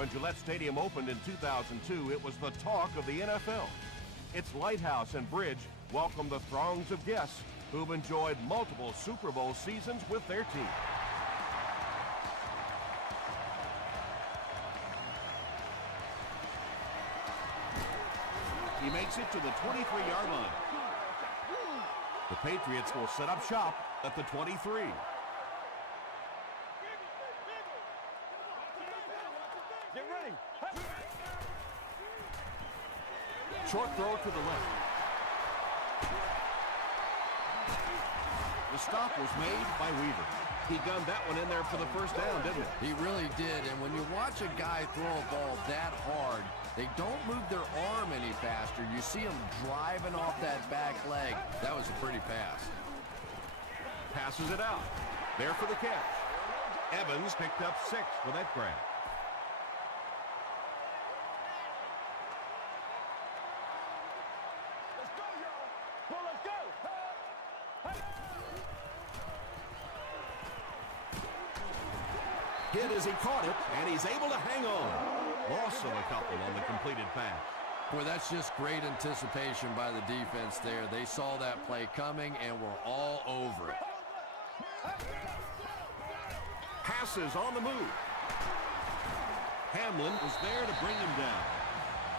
When Gillette Stadium opened in 2002, it was the talk of the NFL. Its lighthouse and bridge welcomed the throngs of guests who've enjoyed multiple Super Bowl seasons with their team. He makes it to the 23-yard line. The Patriots will set up shop at the 23. Get ready. Short throw to the left. The stop was made by Weaver. He gunned that one in there for the first down, didn't he? He really did, and when you watch a guy throw a ball that hard, they don't move their arm any faster. You see him driving off that back leg. That was a pretty pass. Passes it out. There for the catch. Evans picked up 6 for that grab. Let's go, y'all. Well, let's go. Hit as he caught it, and he's able to hang on. Loss of a couple on the completed pass. Boy, that's just great anticipation by the defense there. They saw that play coming and were all over it. Passes on the move. Hamlin was there to bring him down.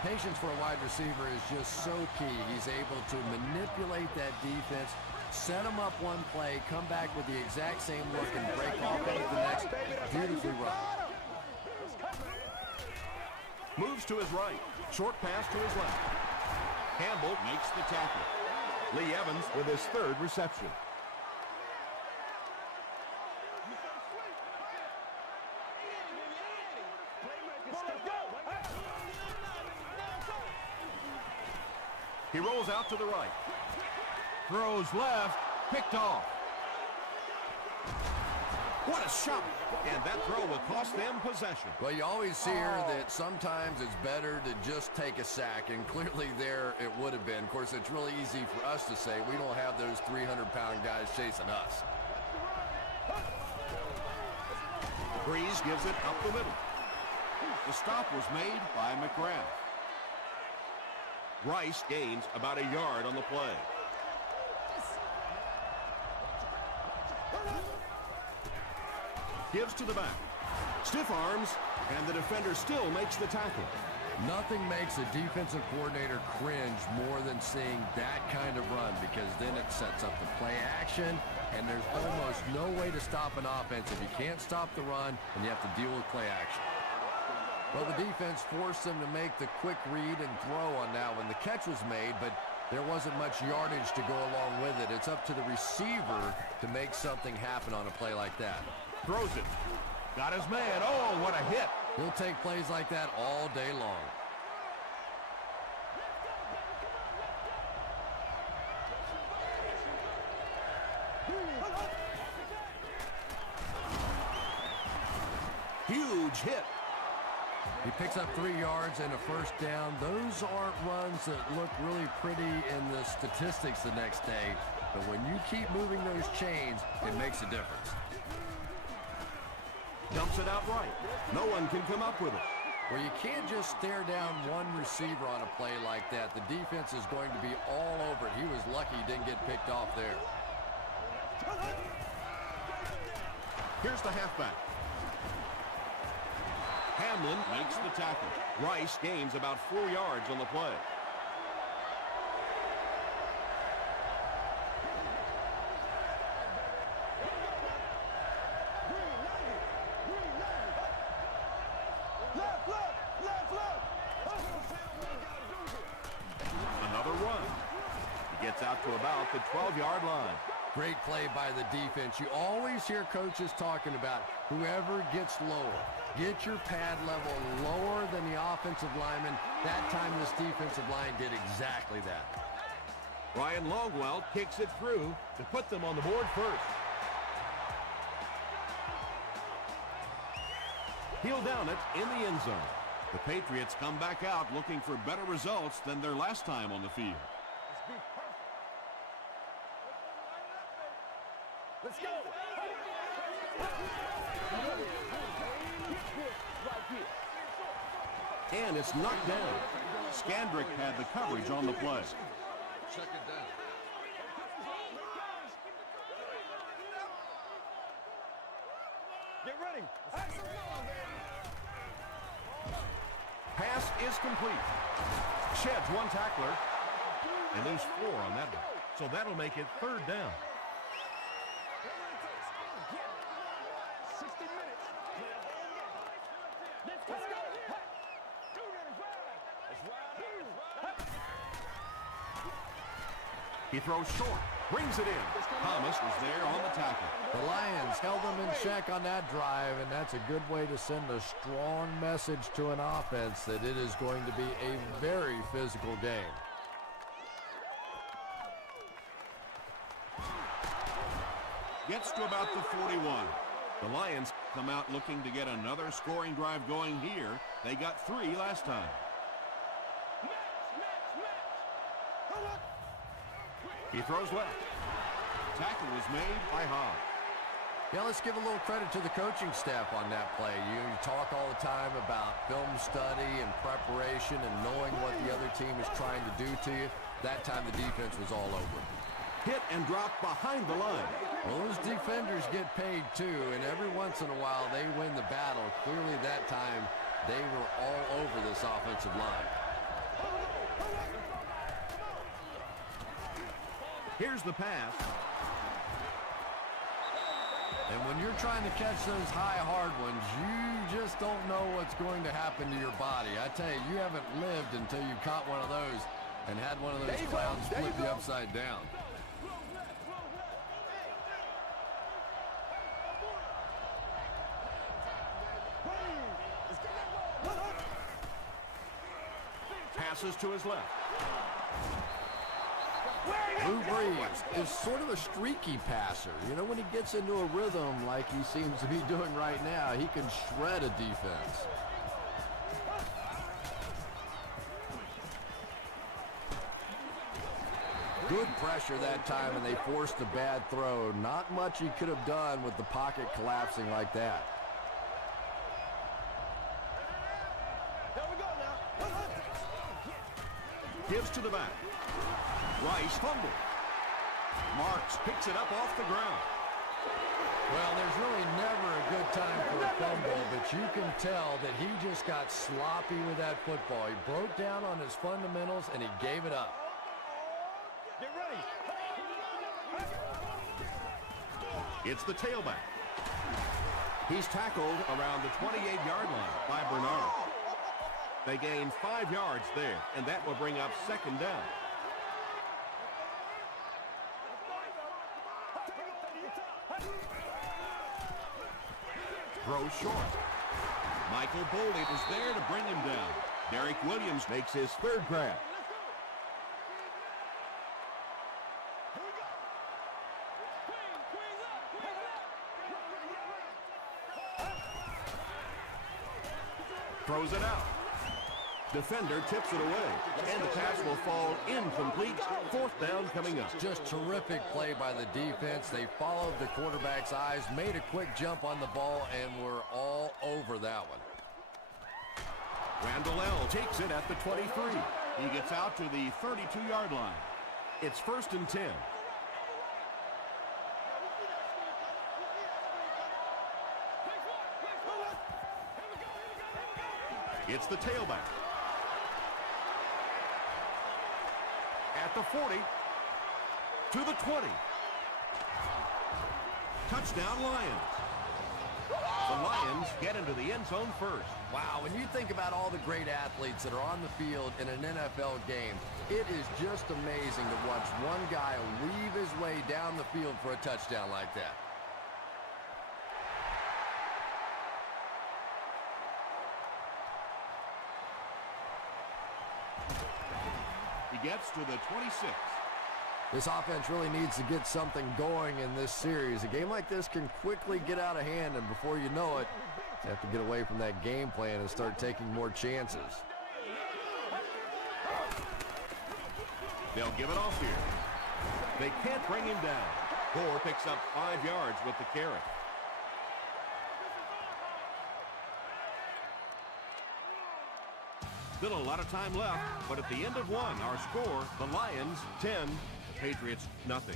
Patience for a wide receiver is just so key. He's able to manipulate that defense, set them up one play, come back with the exact same look, and break off into the next. Beautifully run. Moves to his right. Short pass to his left. Campbell makes the tackle. Lee Evans with his 3rd reception. He rolls out to the right. Throws left. Picked off. What a shot! And that throw will cost them possession. Well, you always hear that sometimes it's better to just take a sack, and clearly there it would have been. Of course, it's really easy for us to say we don't have those 300-pound guys chasing us. Breeze gives it up the middle. The stop was made by McGrath. Rice gains about a yard on the play. Gives to the back. Stiff arms, and the defender still makes the tackle. Nothing makes a defensive coordinator cringe more than seeing that kind of run, because then it sets up the play action, and there's almost no way to stop an offense if you can't stop the run and you have to deal with play action. Well, the defense forced them to make the quick read and throw on that one. The catch was made, but there wasn't much yardage to go along with it. It's up to the receiver to make something happen on a play like that. Throws it. Got his man. Oh, what a hit. He'll take plays like that all day long. Huge hit. He picks up 3 yards and a first down. Those aren't runs that look really pretty in the statistics the next day, but when you keep moving those chains, it makes a difference. Dumps it out right. No one can come up with it. Well, you can't just stare down one receiver on a play like that. The defense is going to be all over it. He was lucky he didn't get picked off there. Here's the halfback. Hamlin makes the tackle. Rice gains about 4 yards on the play. Another run. He gets out to about the 12-yard line. Great play by the defense. You always hear coaches talking about whoever gets lower. Get your pad level lower than the offensive lineman. That time this defensive line did exactly that. Ryan Longwell kicks it through to put them on the board first. He'll down it in the end zone. The Patriots come back out looking for better results than their last time on the field. Let's go. Right here. And it's knocked down. Skandrick had the coverage on the play. Second down. Get ready. Pass is complete. Sheds one tackler. And lose 4 on that one. So that'll make it 3rd down. He throws short, brings it in. Thomas was there on the tackle. The Lions held them in check on that drive, and that's a good way to send a strong message to an offense that it is going to be a very physical game. Gets to about the 41. The Lions come out looking to get another scoring drive going here. They got 3 last time. He throws left. Tackle was made by Hobb. Yeah, let's give a little credit to the coaching staff on that play. You talk all the time about film study and preparation and knowing what the other team is trying to do to you. That time the defense was all over. Hit and drop behind the line. Well, those defenders get paid too, and every once in a while they win the battle. Clearly that time they were all over this offensive line. Here's the pass. And when you're trying to catch those high, hard ones, you just don't know what's going to happen to your body. I tell you, you haven't lived until you caught one of those and had one of those clowns flip you upside down. Passes to his left. Drew Brees is sort of a streaky passer. You know, when he gets into a rhythm like he seems to be doing right now, he can shred a defense. Good pressure that time, and they forced a bad throw. Not much he could have done with the pocket collapsing like that. Gives to the back. Rice fumble. Marks picks it up off the ground. Well, there's really never a good time for a fumble, but you can tell that he just got sloppy with that football. He broke down on his fundamentals, and he gave it up. Get ready. It's the tailback. He's tackled around the 28-yard line by Bernard. They gain 5 yards there, and that will bring up 2nd down. Throws short. Michael Boldy was there to bring him down. Derek Williams makes his 3rd grab. Throws it out. Defender tips it away, and the pass will fall incomplete. 4th down coming up. Just terrific play by the defense. They followed the quarterback's eyes, made a quick jump on the ball, and were all over that one. Randall L. takes it at the 23. He gets out to the 32-yard line. It's 1st and 10. It's the tailback. At the 40, to the 20. Touchdown Lions. The Lions get into the end zone first. Wow, when you think about all the great athletes that are on the field in an NFL game, it is just amazing to watch one guy weave his way down the field for a touchdown like that. He gets to the 26. This offense really needs to get something going in this series. A game like this can quickly get out of hand, and before you know it, you have to get away from that game plan and start taking more chances. They'll give it off here. They can't bring him down. Gore picks up 5 yards with the carry. Still a lot of time left, but at the end of one, our score, the Lions 10, the Patriots nothing.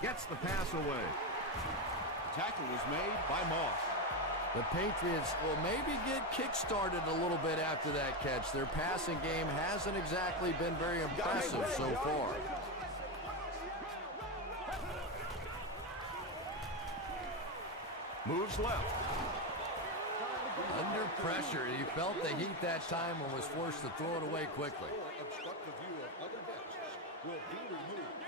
Gets the pass away. Tackle was made by Moss. The Patriots will maybe get kick-started a little bit after that catch. Their passing game hasn't exactly been very impressive so far. Moves left. Under pressure, he felt the heat that time and was forced to throw it away quickly. Obstructive view of other guests will be removed.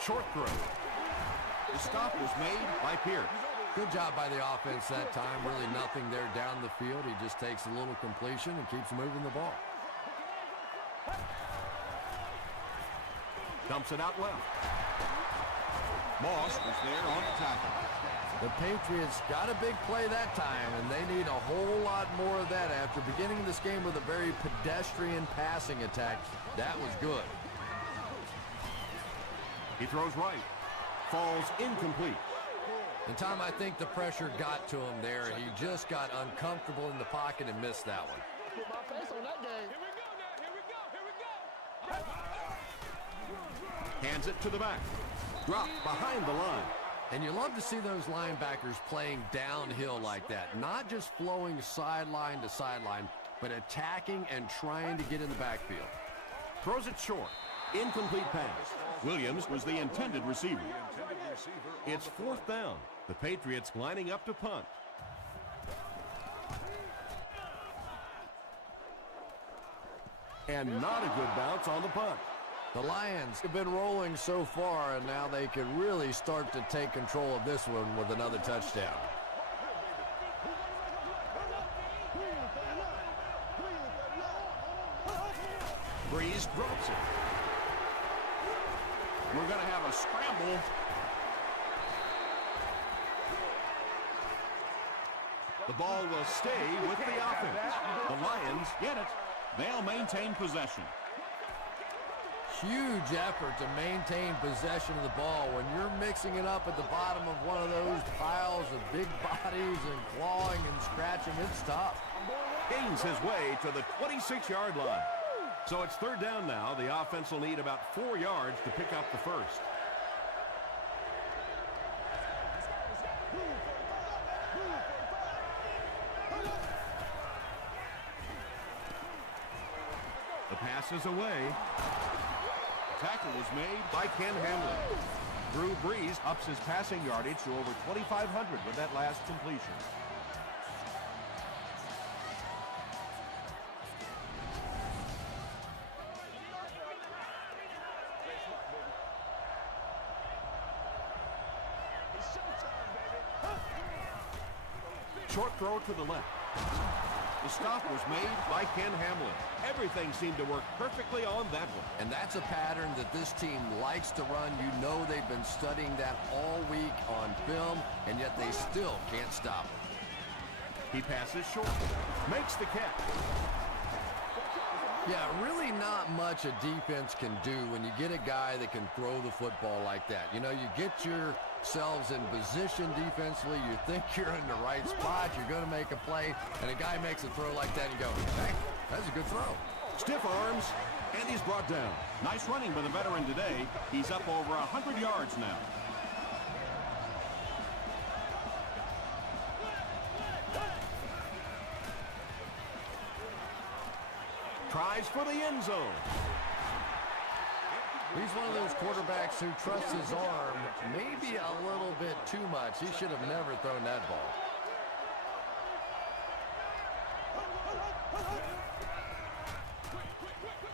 Short throw. The stop was made by Pierce. Good job by the offense that time. Really nothing there down the field. He just takes a little completion and keeps moving the ball. Dumps it out left. Moss was there on the tackle. The Patriots got a big play that time, and they need a whole lot more of that after beginning this game with a very pedestrian passing attack. That was good. He throws right. Falls incomplete. And Tom, I think the pressure got to him there. He just got uncomfortable in the pocket and missed that one. Put my face on that game. Here we go. Hands it to the back. Drop behind the line. And you love to see those linebackers playing downhill like that. Not just flowing sideline to sideline, but attacking and trying to get in the backfield. Throws it short. Incomplete pass. Williams was the intended receiver. It's fourth down. The Patriots lining up to punt. And not a good bounce on the punt. The Lions have been rolling so far, and now they can really start to take control of this one with another touchdown. Breeze drops it. We're going to have a scramble. The ball will stay with the offense. The Lions get it. They'll maintain possession. Huge effort to maintain possession of the ball. When you're mixing it up at the bottom of one of those piles of big bodies and clawing and scratching, it's tough. Gains his way to the 26-yard line. So it's third down now. The offense will need about 4 yards to pick up the first. The pass is away. Tackle was made by Ken Hamlin. Drew Brees ups his passing yardage to over 2,500 with that last completion. Short throw to the left. The stop was made by Ken Hamlin. Everything seemed to work perfectly on that one. And that's a pattern that this team likes to run. You know they've been studying that all week on film, and yet they still can't stop it. He passes short. Makes the catch. Yeah, really not much a defense can do when you get a guy that can throw the football like that. You know, you get yourselves in position defensively. You think you're in the right spot. You're going to make a play, and a guy makes a throw like that, and you go, hey, that's a good throw. Stiff arms, and he's brought down. Nice running by the veteran today. He's up over 100 yards now. Tries for the end zone. He's one of those quarterbacks who trusts his arm maybe a little bit too much. He should have never thrown that ball.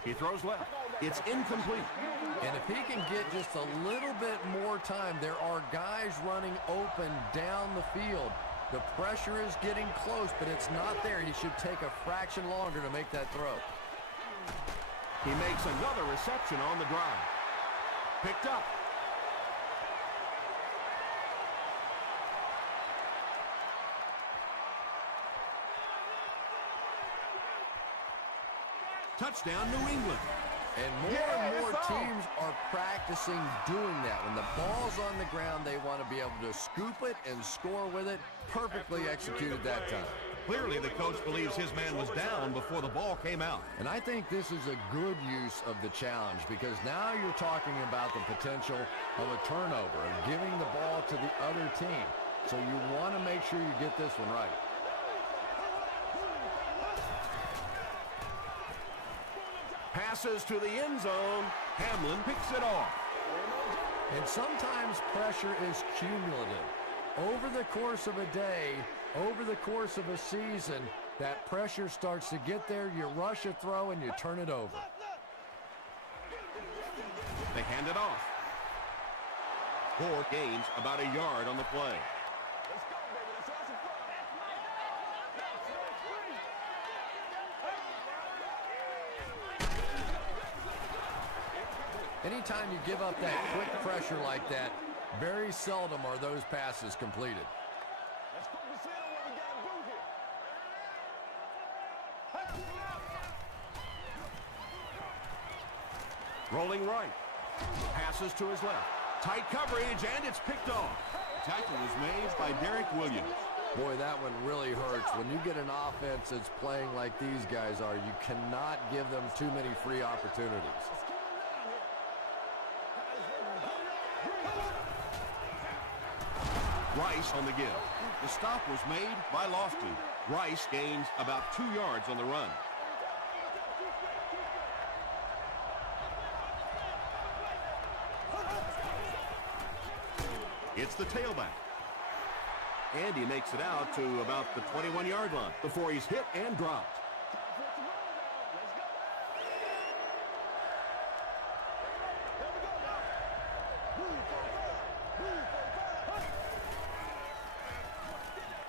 He throws left. It's incomplete. And if he can get just a little bit more time, there are guys running open down the field. The pressure is getting close, but it's not there. He should take a fraction longer to make that throw. He makes another reception on the drive. Picked up. Touchdown, New England. And more teams are practicing doing that. When the ball's on the ground, they want to be able to scoop it and score with it. Perfectly executed that time. Clearly, the coach believes his man was down before the ball came out. And I think this is a good use of the challenge, because now you're talking about the potential of a turnover, of giving the ball to the other team. So you want to make sure you get this one right. Passes to the end zone. Hamlin picks it off. And sometimes pressure is cumulative. Over the course of a day, over the course of a season, that pressure starts to get there. You rush a throw and you turn it over. They hand it off. Ford gains about a yard on the play. Anytime you give up that quick pressure like that, very seldom are those passes completed. Rolling right. Passes to his left. Tight coverage, and it's picked off. Tackle was made by Derek Williams. Boy, that one really hurts. When you get an offense that's playing like these guys are, you cannot give them too many free opportunities. Rice on the give. The stop was made by Lofty. Rice gains about 2 yards on the run. It's the tailback. And he makes it out to about the 21-yard line before he's hit and dropped.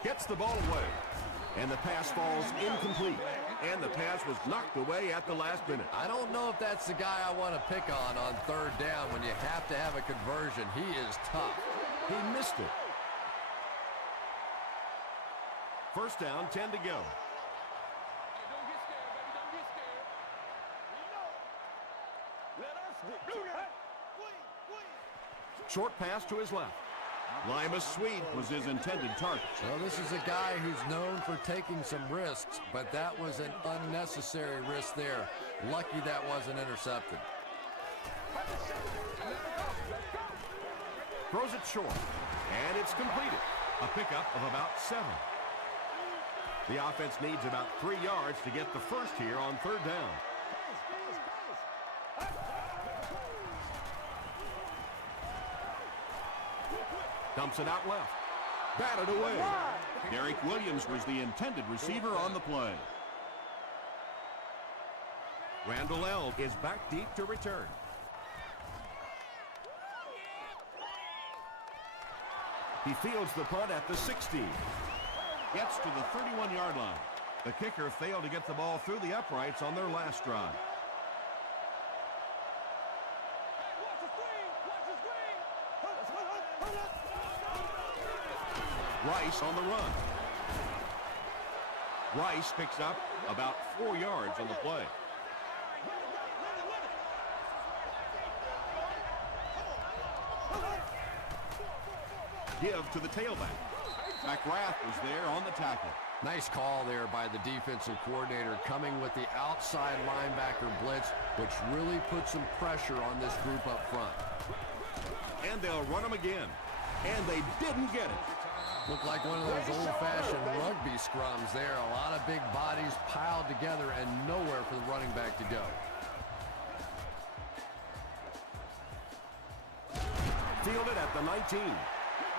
Gets the ball away. And the pass falls incomplete. And the pass was knocked away at the last minute. I don't know if that's the guy I want to pick on third down when you have to have a conversion. He is tough. He missed it. First down, 10 to go. Short pass to his left. Lima Sweet was his intended target. Well, this is a guy who's known for taking some risks, but that was an unnecessary risk there. Lucky that wasn't intercepted. Throws it short, and it's completed. A pickup of about 7. The offense needs about 3 yards to get the first here on third down. Dumps it out left. Batted away. Derek Williams was the intended receiver on the play. Randall L. is back deep to return. He fields the punt at the 16. Gets to the 31-yard line. The kicker failed to get the ball through the uprights on their last drive. Rice on the run. Rice picks up about 4 yards on the play. Give to the tailback. McGrath was there on the tackle. Nice call there by the defensive coordinator, coming with the outside linebacker blitz, which really put some pressure on this group up front. And they'll run them again. And they didn't get it. Looked like one of those old-fashioned rugby scrums there. A lot of big bodies piled together and nowhere for the running back to go. Fielded at the 19.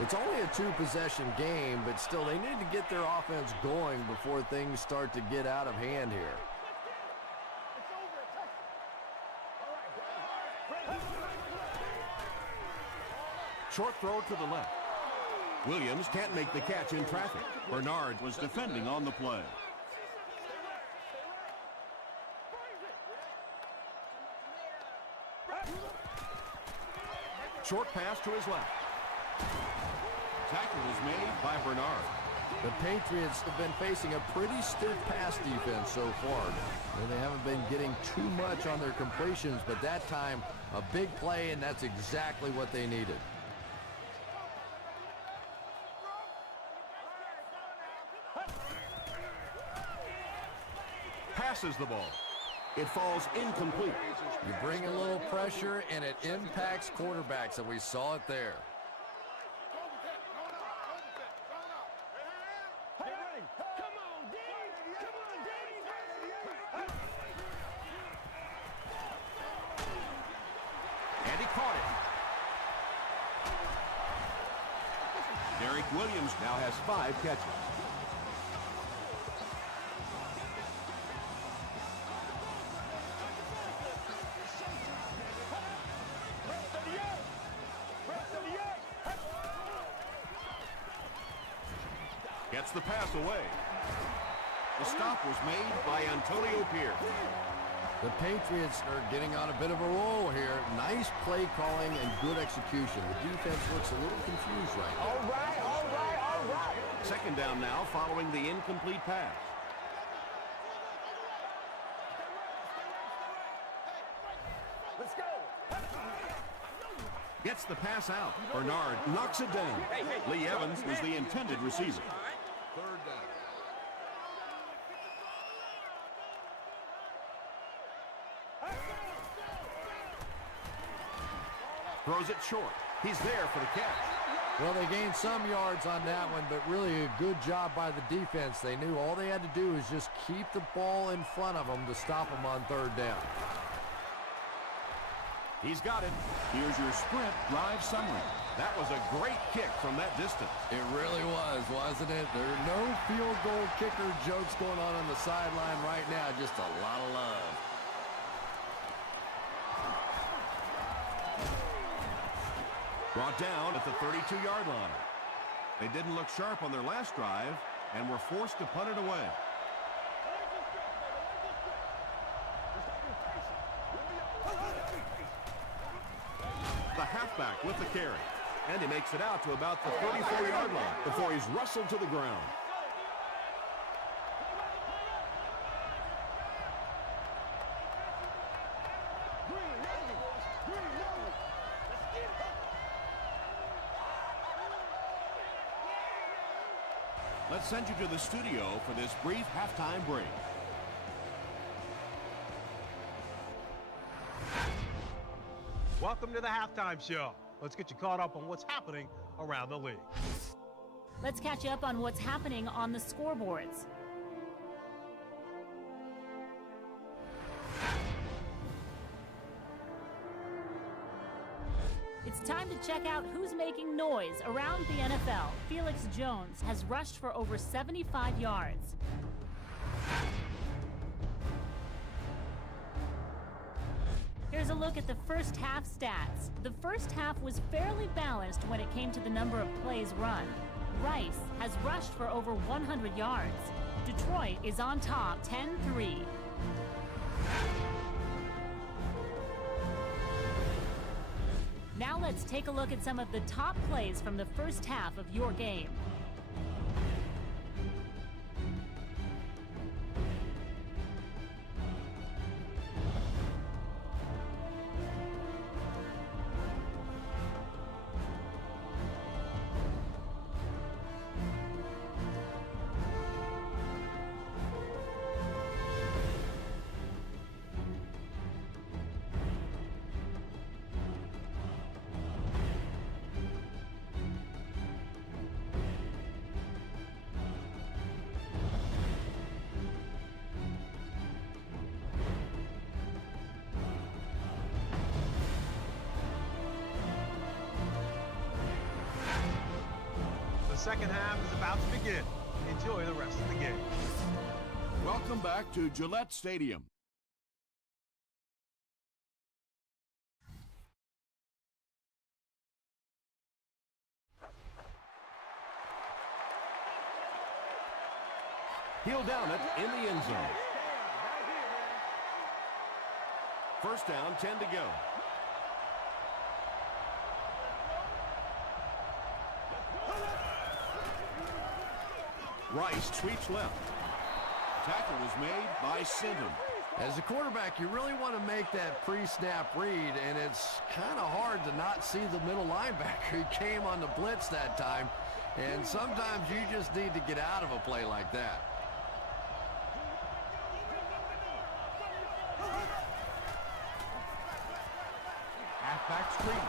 It's only a 2-possession game, but still they need to get their offense going before things start to get out of hand here. Short throw to the left. Williams can't make the catch in traffic. Bernard was defending on the play. Short pass to his left. Tackle was made by Bernard. The Patriots have been facing a pretty stiff pass defense so far. And they haven't been getting too much on their completions, but that time, a big play, and that's exactly what they needed. Passes the ball. It falls incomplete. You bring a little pressure, and it impacts quarterbacks, and we saw it there. And he caught it. Derek Williams now has 5 catches. Gets the pass away. The stop was made by Antonio Pierce. The Patriots are getting on a bit of a roll here. Nice play calling and good execution. The defense looks a little confused right now. All right. Second down now following the incomplete pass. Let's go. Gets the pass out. Bernard knocks it down. Lee Evans was the intended receiver. Third down. Throws it short. He's there for the catch. Well, they gained some yards on that one, but really a good job by the defense. They knew all they had to do is just keep the ball in front of them to stop them on third down. He's got it. Here's your sprint drive summary. That was a great kick from that distance. It really was, wasn't it? There are no field goal kicker jokes going on the sideline right now. Just a lot of love. Brought down at the 32-yard line. They didn't look sharp on their last drive and were forced to punt it away. The halfback with the carry. And he makes it out to about the 34-yard line before he's wrestled to the ground. Let's send you to the studio for this brief halftime break. Welcome to the halftime show. Let's get you caught up on what's happening around the league. Let's catch you up on what's happening on the scoreboards. It's time to check out who's making noise around the NFL. Felix Jones has rushed for over 75 yards. Here's a look at the first half stats. The first half was fairly balanced when it came to the number of plays run. Rice has rushed for over 100 yards. Detroit is on top, 10-3. Now let's take a look at some of the top plays from the first half of your game. The second half is about to begin. Enjoy the rest of the game. Welcome back to Gillette Stadium. He'll down it in the end zone. First down, 10 to go. Rice sweeps left. Tackle was made by Sinton. As a quarterback, you really want to make that pre-snap read, and it's kind of hard to not see the middle linebacker. He came on the blitz that time, and sometimes you just need to get out of a play like that. Halfback screen.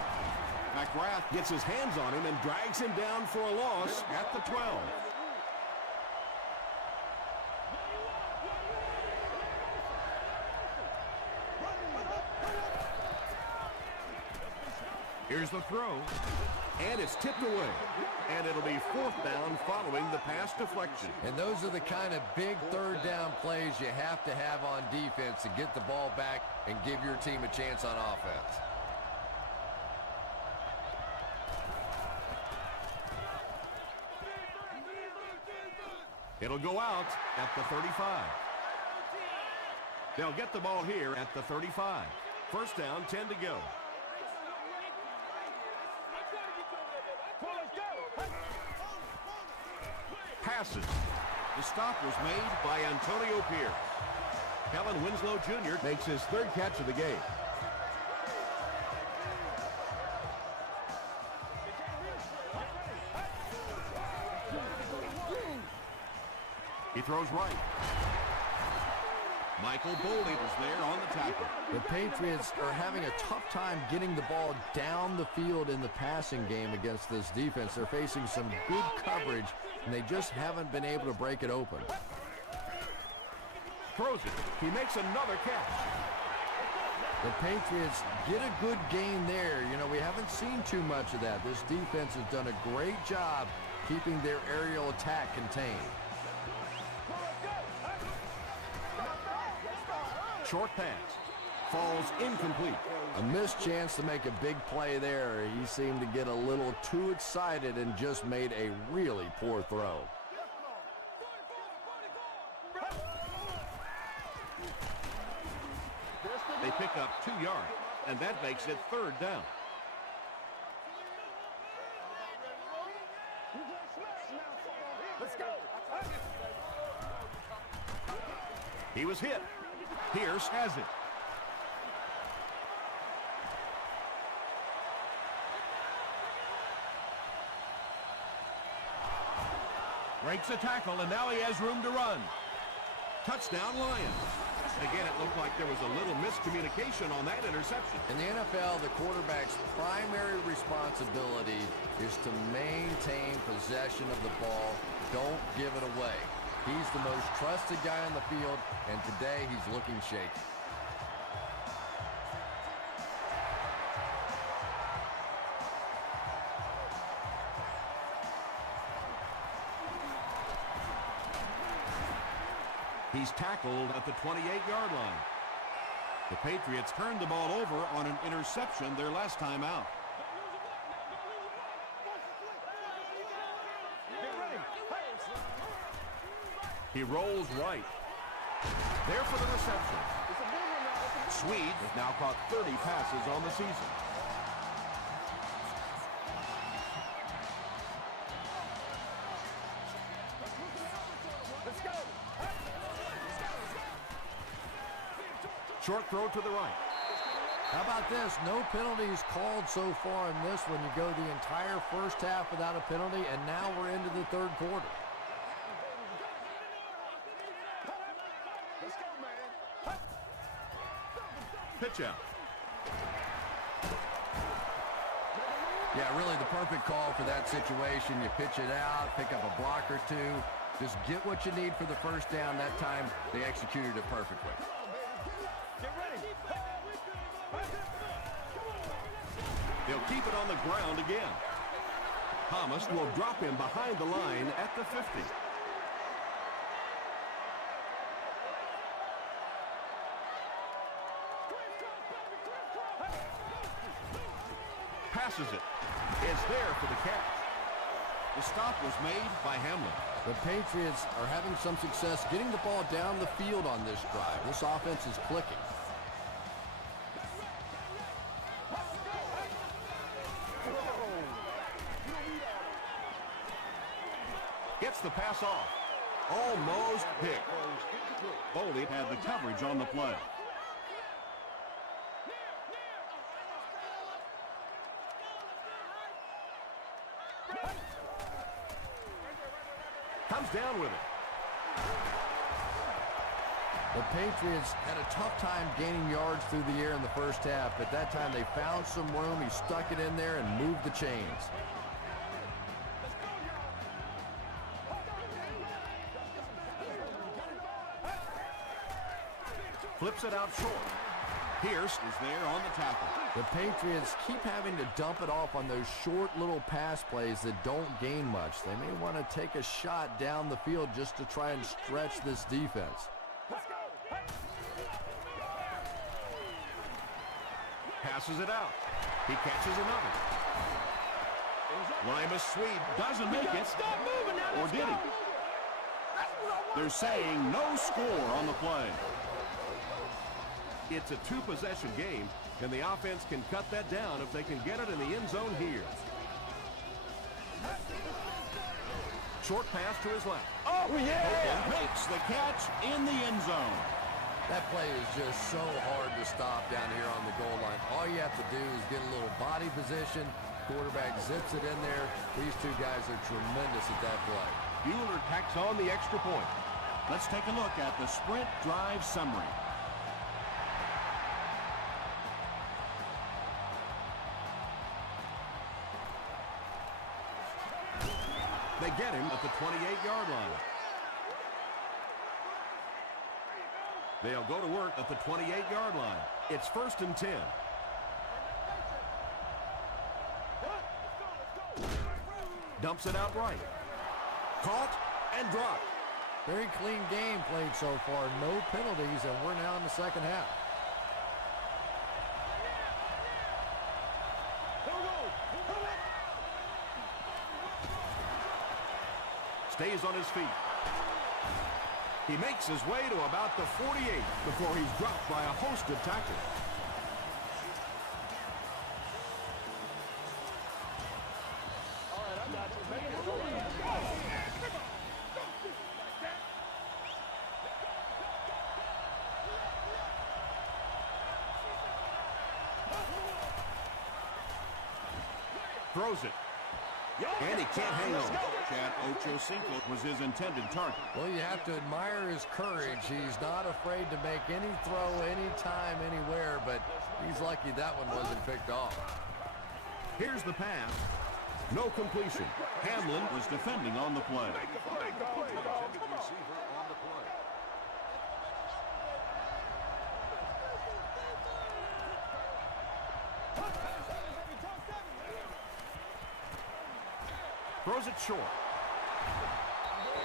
McGrath gets his hands on him and drags him down for a loss at the 12. Here's the throw, and it's tipped away. And it'll be 4th down following the pass deflection. And those are the kind of big third down plays you have to have on defense to get the ball back and give your team a chance on offense. It'll go out at the 35. They'll get the ball here at the 35. 1st down, 10 to go. Passes. The stop was made by Antonio Pierce. Kellen Winslow Jr. makes his 3rd catch of the game. He throws right. Michael Boldy is there on the tackle. The Patriots are having a tough time getting the ball down the field in the passing game against this defense. They're facing some good coverage, and they just haven't been able to break it open. Throws it. He makes another catch. The Patriots get a good gain there. You know, we haven't seen too much of that. This defense has done a great job keeping their aerial attack contained. Short pass. Falls incomplete. A missed chance to make a big play there. He seemed to get a little too excited and just made a really poor throw. They pick up 2 yards, and that makes it 3rd down. Let's go. He was hit. Pierce has it. Breaks a tackle, and now he has room to run. Touchdown, Lions. Again, it looked like there was a little miscommunication on that interception. In the NFL, the quarterback's primary responsibility is to maintain possession of the ball. Don't give it away. He's the most trusted guy on the field, and today he's looking shaky. He's tackled at the 28-yard line. The Patriots turned the ball over on an interception their last time out. He rolls right. There for the reception. Swede has now caught 30 passes on the season. Let's go. Short throw to the right. How about this? No penalties called so far in this one. You go the entire first half without a penalty, and now we're into the 3rd quarter. Let's go, man. Pitch out. Yeah, really the perfect call for that situation. You pitch it out, pick up a block or two. Just get what you need for the 1st down. That time, they executed it perfectly. Get ready. They'll keep it on the ground again. Thomas will drop him behind the line at the 50. Passes it. It's there for the catch. The stop was made by Hamlin. The Patriots are having some success getting the ball down the field on this drive. This offense is clicking. Gets the pass off. Almost picked. Foley had the coverage on the play. Comes down with it. The Patriots had a tough time gaining yards through the air in the first half, but that time they found some room. He stuck it in there and moved the chains. Flips it out short. Pierce is there on the tackle. The Patriots keep having to dump it off on those short little pass plays that don't gain much. They may want to take a shot down the field just to try and stretch this defense. Passes it out. He catches another. Limas Sweet doesn't make it. Or did he? They're saying no score on the play. It's a two-possession game, and the offense can cut that down if they can get it in the end zone here. Short pass to his left. Oh, yeah! Makes the catch in the end zone. That play is just so hard to stop down here on the goal line. All you have to do is get a little body position. Quarterback zips it in there. These two guys are tremendous at that play. Bueller tacks on the extra point. Let's take a look at the sprint drive summary. They get him at the 28-yard line. They'll go to work at the 28-yard line. It's 1st and 10. Dumps it out right. Caught and dropped. Very clean game played so far. No penalties, and we're now in the second half. Stays on his feet. He makes his way to about the 48 before he's dropped by a host of tacklers. Throws it. And he can't hang on. Chad Ochocinco was his intended target. Well, you have to admire his courage. He's not afraid to make any throw, anytime, anywhere, but he's lucky that one wasn't picked off. Here's the pass. No completion. Hamlin was defending on the play. Throws it short.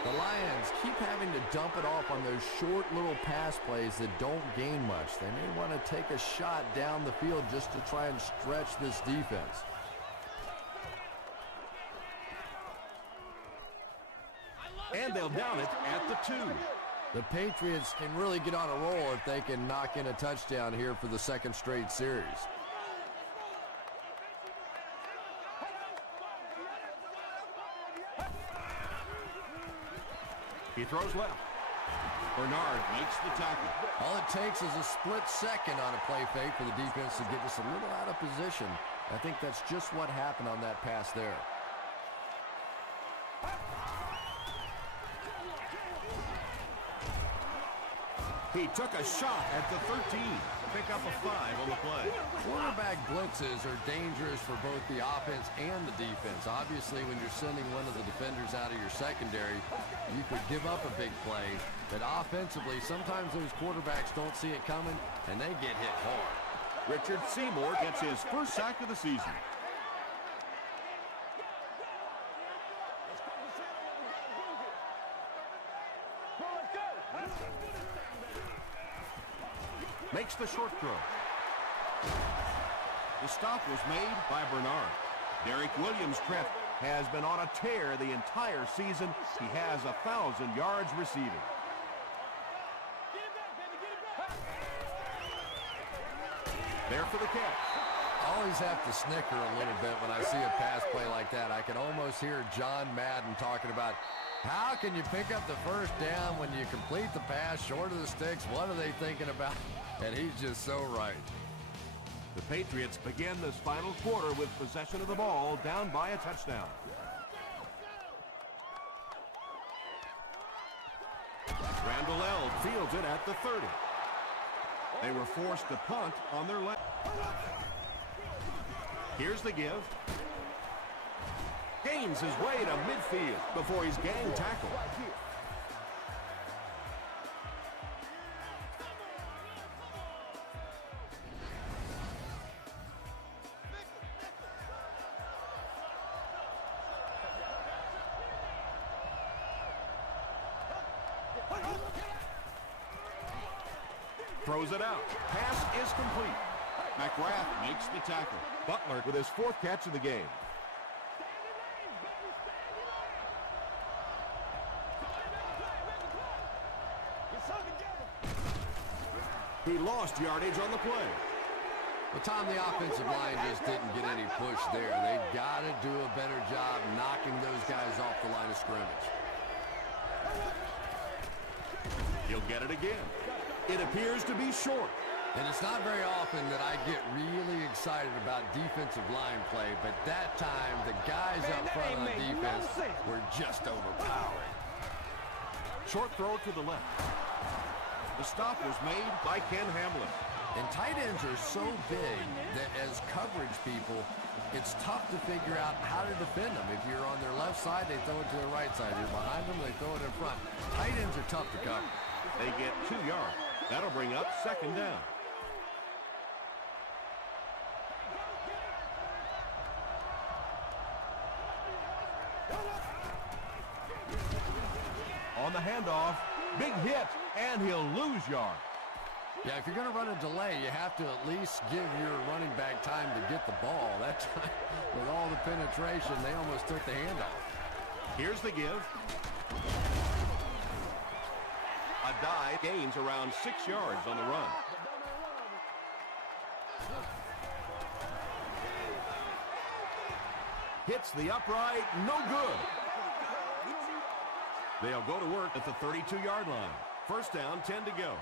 The Lions keep having to dump it off on those short little pass plays that don't gain much. They may want to take a shot down the field just to try and stretch this defense. And they'll down it at the 2. The Patriots can really get on a roll if they can knock in a touchdown here for the second straight series. He throws left. Bernard makes the tackle. All it takes is a split second on a play fake for the defense to get us a little out of position. I think that's just what happened on that pass there. He took a shot at the 13. Pick up a 5 on the play. Quarterback blitzes are dangerous for both the offense and the defense. Obviously, when you're sending one of the defenders out of your secondary, you could give up a big play. But offensively, sometimes those quarterbacks don't see it coming, and they get hit hard. Richard Seymour gets his first sack of the season. Makes the short throw. The stop was made by Bernard. Derek Williams-Trent has been on a tear the entire season. He has 1,000 yards receiving. There for the catch. I always have to snicker a little bit when I see a pass play like that. I can almost hear John Madden talking about, How can you pick up the first down when you complete the pass short of the sticks? What are they thinking about? And he's just so right. The Patriots begin this final quarter with possession of the ball, down by a touchdown. Randall L. fields it at the 30. They were forced to punt on their left. Here's the give. Gains his way to midfield before he's gang tackled. Throws it out. Pass is complete. McGrath makes the tackle. Butler with his 4th catch of the game. He lost yardage on the play. Well, Tom, the offensive line just didn't get any push there. They've got to do a better job knocking those guys off the line of scrimmage. He'll get it again. It appears to be short. And it's not very often that I get really excited about defensive line play, but that time the guys up front on the defense were just overpowering. Short throw to the left. The stop was made by Ken Hamlin. And tight ends are so big that as coverage people, it's tough to figure out how to defend them. If you're on their left side, they throw it to their right side. You're behind them, they throw it in front. Tight ends are tough to cover. They get 2 yards. That'll bring up 2nd down. On the handoff, big hit, and he'll lose yards. Yeah, if you're going to run a delay, you have to at least give your running back time to get the ball. That time, with all the penetration, they almost took the handoff. Here's the give. A dive gains around 6 yards on the run. Hits the upright, no good. They'll go to work at the 32-yard line. First down, 10 to go.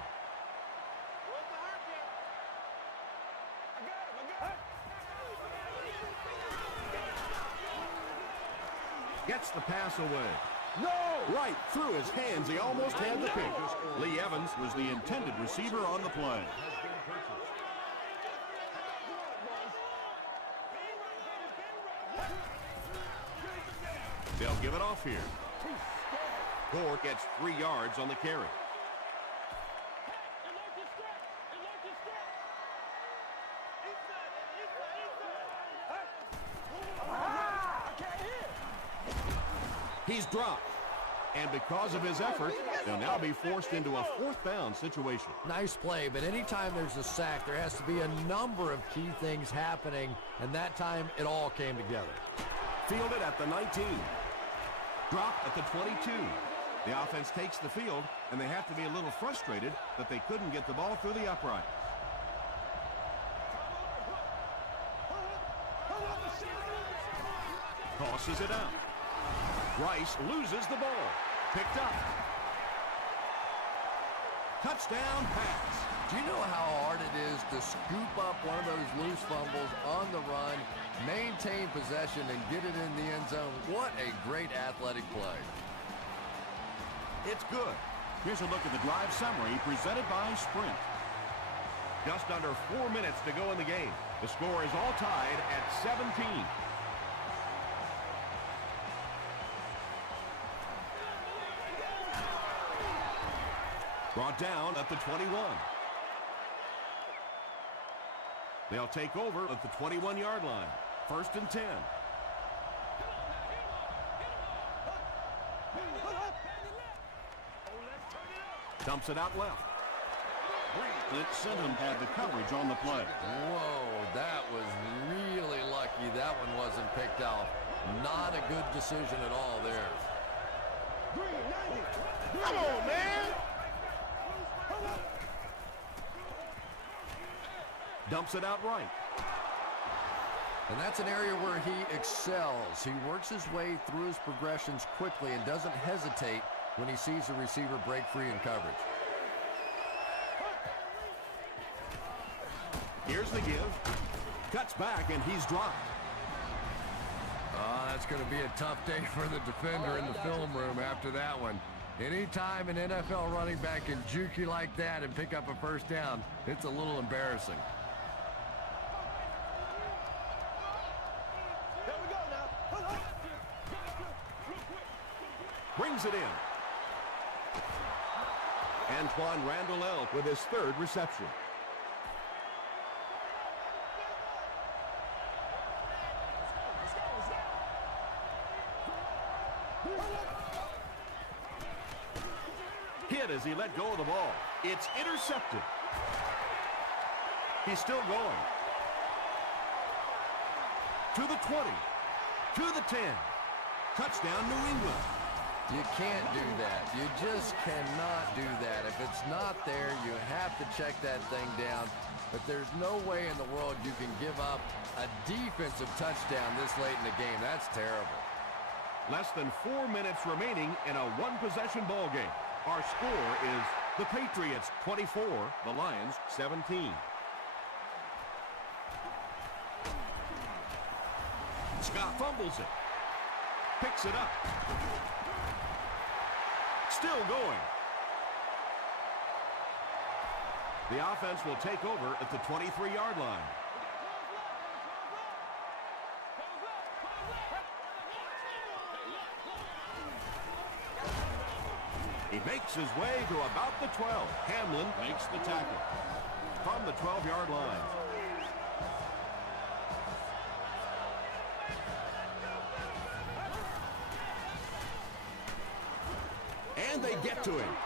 Gets the pass away. No! Right through his hands. He almost had the pick. Lee Evans was the intended receiver on the play. They'll give it off here. Gore gets 3 yards on the carry. He's dropped. And because of his effort, they'll now be forced into a 4th down situation. Nice play, but anytime there's a sack, there has to be a number of key things happening, and that time it all came together. Fielded at the 19. Dropped at the 22. The offense takes the field, and they have to be a little frustrated that they couldn't get the ball through the upright. Tosses it out. Rice loses the ball. Picked up. Touchdown pass. Do you know how hard it is to scoop up one of those loose fumbles on the run, maintain possession, and get it in the end zone? What a great athletic play. It's good. Here's a look at the drive summary presented by Sprint. Just under 4 minutes to go in the game. The score is all tied at 17. Brought down at the 21. They'll take over at the 21-yard line. 1st and 10. Dumps it out left. Sinton had the coverage on the play. Whoa, that was really lucky that one wasn't picked off. Not a good decision at all there. Come on, man! Dumps it out right. And that's an area where he excels. He works his way through his progressions quickly and doesn't hesitate when he sees a receiver break free in coverage. Here's the give. Cuts back, and he's dropped. Oh, that's going to be a tough day for the defender in the film room after that one. Anytime an NFL running back can juke you like that and pick up a first down, it's a little embarrassing. Here we go now. Brings it in. Antoine Randall with his third reception. Hit as he let go of the ball. It's intercepted. He's still going. To the 20. To the 10. Touchdown, New England. You can't do that. You just cannot do that. If it's not there, you have to check that thing down. But there's no way in the world you can give up a defensive touchdown this late in the game. That's terrible. Less than 4 minutes remaining in a one-possession ball game. Our score is the Patriots 24, the Lions 17. Scott fumbles it. Picks it up. Still going. The offense will take over at the 23-yard line. He makes his way to about the 12. Hamlin makes the tackle from the 12-yard line. And they get to him.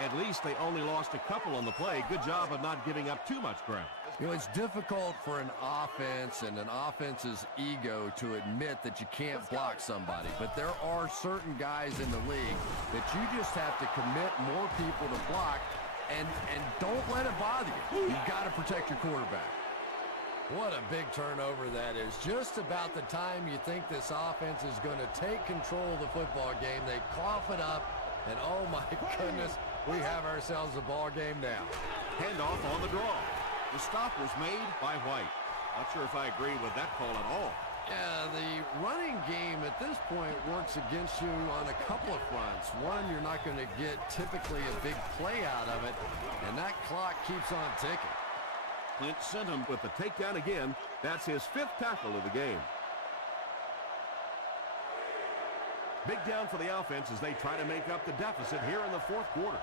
At least they only lost a couple on the play. Good job of not giving up too much ground. You know, it's difficult for an offense and an offense's ego to admit that you can't block somebody. But there are certain guys in the league that you just have to commit more people to block and don't let it bother you. You've got to protect your quarterback. What a big turnover that is. Just about the time you think this offense is going to take control of the football game, they cough it up, and oh my goodness, we have ourselves a ball game now. Handoff on the draw. The stop was made by White. Not sure if I agree with that call at all. Yeah, the running game at this point works against you on a couple of fronts. One, you're not going to get typically a big play out of it, and that clock keeps on ticking. Clint sent him with the takedown again. That's his 5th tackle of the game. Big down for the offense as they try to make up the deficit here in the 4th quarter.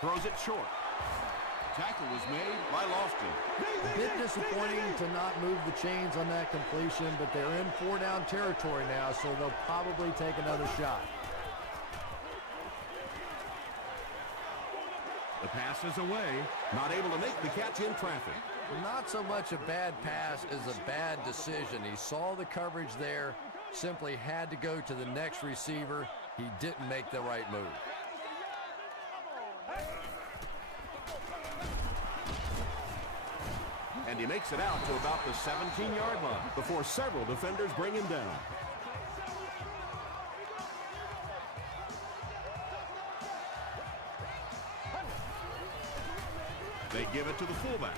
Throws it short. Tackle was made by Lofton. A bit disappointing to not move the chains on that completion, but they're in 4-down territory now, so they'll probably take another shot. The pass is away. Not able to make the catch in traffic. Not so much a bad pass as a bad decision. He saw the coverage there, simply had to go to the next receiver. He didn't make the right move. And he makes it out to about the 17-yard line before several defenders bring him down. They give it to the fullback.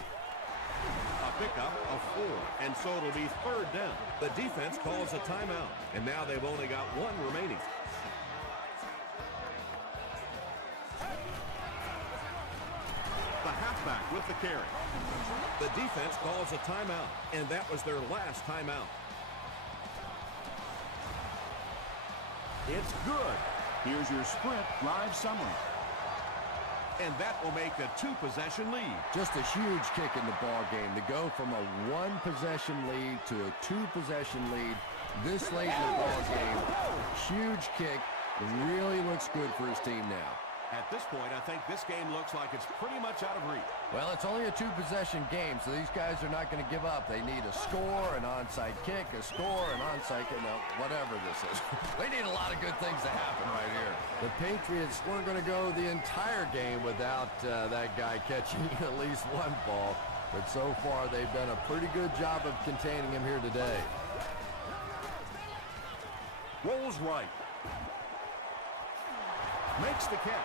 A pickup of 4, and so it'll be 3rd down. The defense calls a timeout, and now they've only got 1 remaining. The halfback with the carry. The defense calls a timeout, and that was their last timeout. It's good. Here's your sprint drive summary. And that will make a 2-possession lead. Just a huge kick in the ball game to go from a 1-possession lead to a 2-possession lead this late in the ball game. Huge kick. Really looks good for his team now. At this point, I think this game looks like it's pretty much out of reach. Well, it's only a two-possession game, so these guys are not going to give up. They need a score, an onside kick, a score, an onside kick, no, whatever this is. They need a lot of good things to happen right here. The Patriots weren't going to go the entire game without that guy catching at least one ball, but so far they've done a pretty good job of containing him here today. Rolls right. Makes the catch.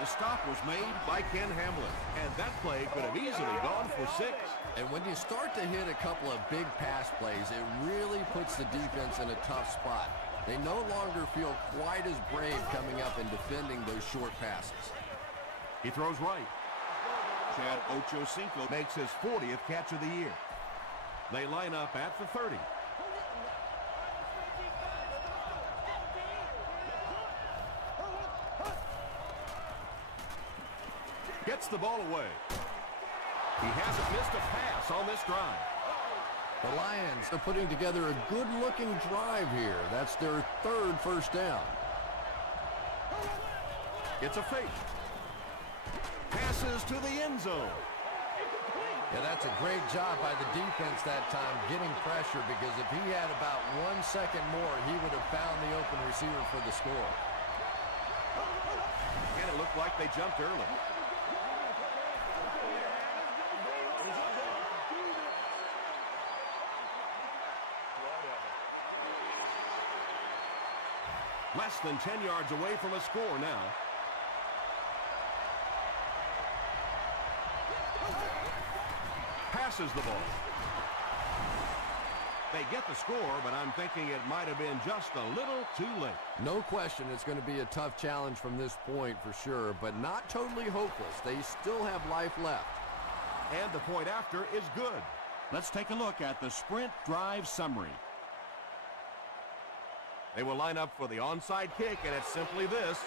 The stop was made by Ken Hamlin, and that play could have easily gone for 6. And when you start to hit a couple of big pass plays, it really puts the defense in a tough spot. They no longer feel quite as brave coming up and defending those short passes. He throws right. Chad Ochocinco makes his 40th catch of the year. They line up at the 30. Gets the ball away. He hasn't missed a pass on this drive. The Lions are putting together a good-looking drive here. That's their 3rd first down. It's a fake. Passes to the end zone. Yeah, that's a great job by the defense that time, getting pressure, because if he had about 1 second more, he would have found the open receiver for the score. And it looked like they jumped early. Less than 10 yards away from a score now. Passes the ball. They get the score, but I'm thinking it might have been just a little too late. No question it's going to be a tough challenge from this point for sure, but not totally hopeless. They still have life left. And the point after is good. Let's take a look at the sprint drive summary. They will line up for the onside kick, and it's simply this.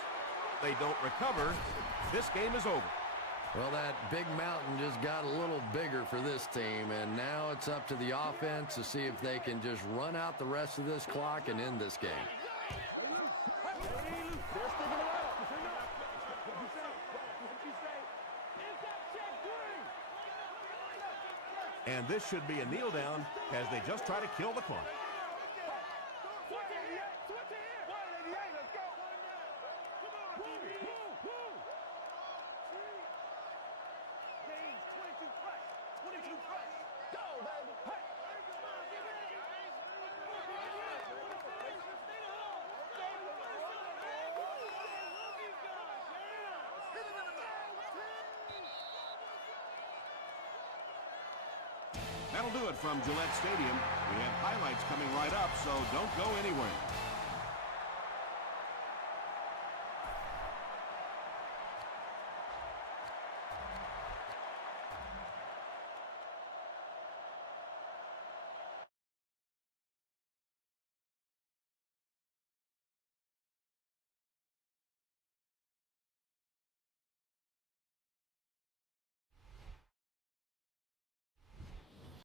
They don't recover. This game is over. Well, that big mountain just got a little bigger for this team, and now it's up to the offense to see if they can just run out the rest of this clock and end this game. And this should be a kneel down as they just try to kill the clock. That'll do it from Gillette Stadium. We have highlights coming right up, so don't go anywhere.